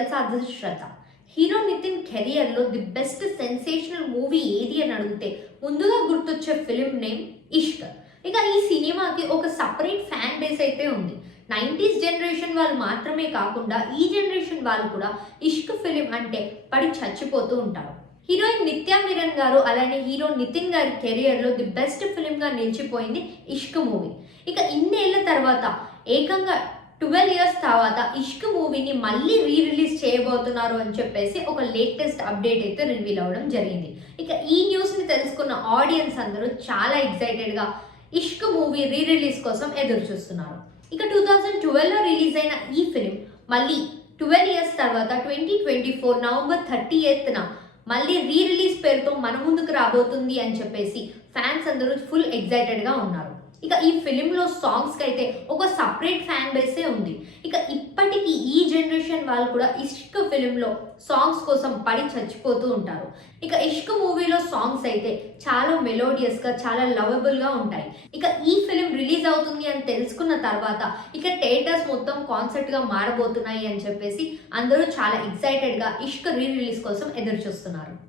తెలుసా శ్రద్ధ. హీరో నితిన్ కెరియర్‌లో the best sensational movie ఏది అని అడిగితే ముందుగా గుర్తొచ్చే ఫిల్మ్ నేమ్ 'ఇష్క్'. ఇక ఈ సినిమాకి ఒక సెపరేట్ ఫ్యాన్ బేస్ అయితే ఉంది. 90స్ జనరేషన్ వాళ్ళు మాత్రమే కాకుండా ఈ జనరేషన్ వాళ్ళు కూడా 'ఇష్క్' ఫిల్మ్ అంటే పడి చచ్చిపోతూ ఉంటారు. హీరోయిన్ నిత్యా మీనన్ గారు అలానే హీరో నితిన్ గారి కెరియర్‌లో ది బెస్ట్ ఫిల్మ్‌గా నిలిచిపోయింది 'ఇష్క్' మూవీ. ఇక ఇన్నేళ్ల తర్వాత ఏకంగా 12 ఇయర్స్ తర్వాత 'ఇష్క్' మూవీని మళ్ళీ రిలీజ్ చేయబోతున్నారు అని చెప్పేసి ఒక లేటెస్ట్ అప్డేట్ అయితే రివీల్ అవ్వడం జరిగింది. ఇక ఈ న్యూస్‌ని తెలుసుకున్న ఆడియన్స్ అందరూ చాలా ఎక్సైటెడ్‌గా 'ఇష్క్' మూవీ రిలీజ్ కోసం ఎదురు చూస్తున్నారు. ఇక 2012లో రిలీజ్ అయిన ఈ ఫిల్మ్ మళ్ళీ 12 ఇయర్స్ తర్వాత 2024 నవంబర్ 30న మళ్ళీ రిలీజ్ పేరుతో మన ముందుకు రాబోతుంది అని చెప్పేసి ఫ్యాన్స్ అందరూ ఫుల్ ఎక్సైటెడ్‌గా ఉన్నారు. ఇక ఈ ఫిలింలో సాంగ్స్కి అయితే ఒక సపరేట్ ఫ్యాన్ బేసే ఉంది. ఇక ఇప్పటికీ ఈ జనరేషన్ వాళ్ళు కూడా 'ఇష్క్' ఫిలింలో సాంగ్స్ కోసం పడి చచ్చిపోతూ ఉంటారు. ఇక 'ఇష్క్' మూవీలో సాంగ్స్ అయితే చాలా మెలోడియస్గా చాలా లవబుల్గా ఉంటాయి. ఇక ఈ ఫిలిం రిలీజ్ అవుతుంది అని తెలుసుకున్న తర్వాత ఇక థియేటర్స్ మొత్తం కాన్సర్ట్గా మారబోతున్నాయి అని చెప్పేసి అందరూ చాలా ఎక్సైటెడ్గా 'ఇష్క్' రిలీజ్ కోసం ఎదురు చూస్తున్నారు.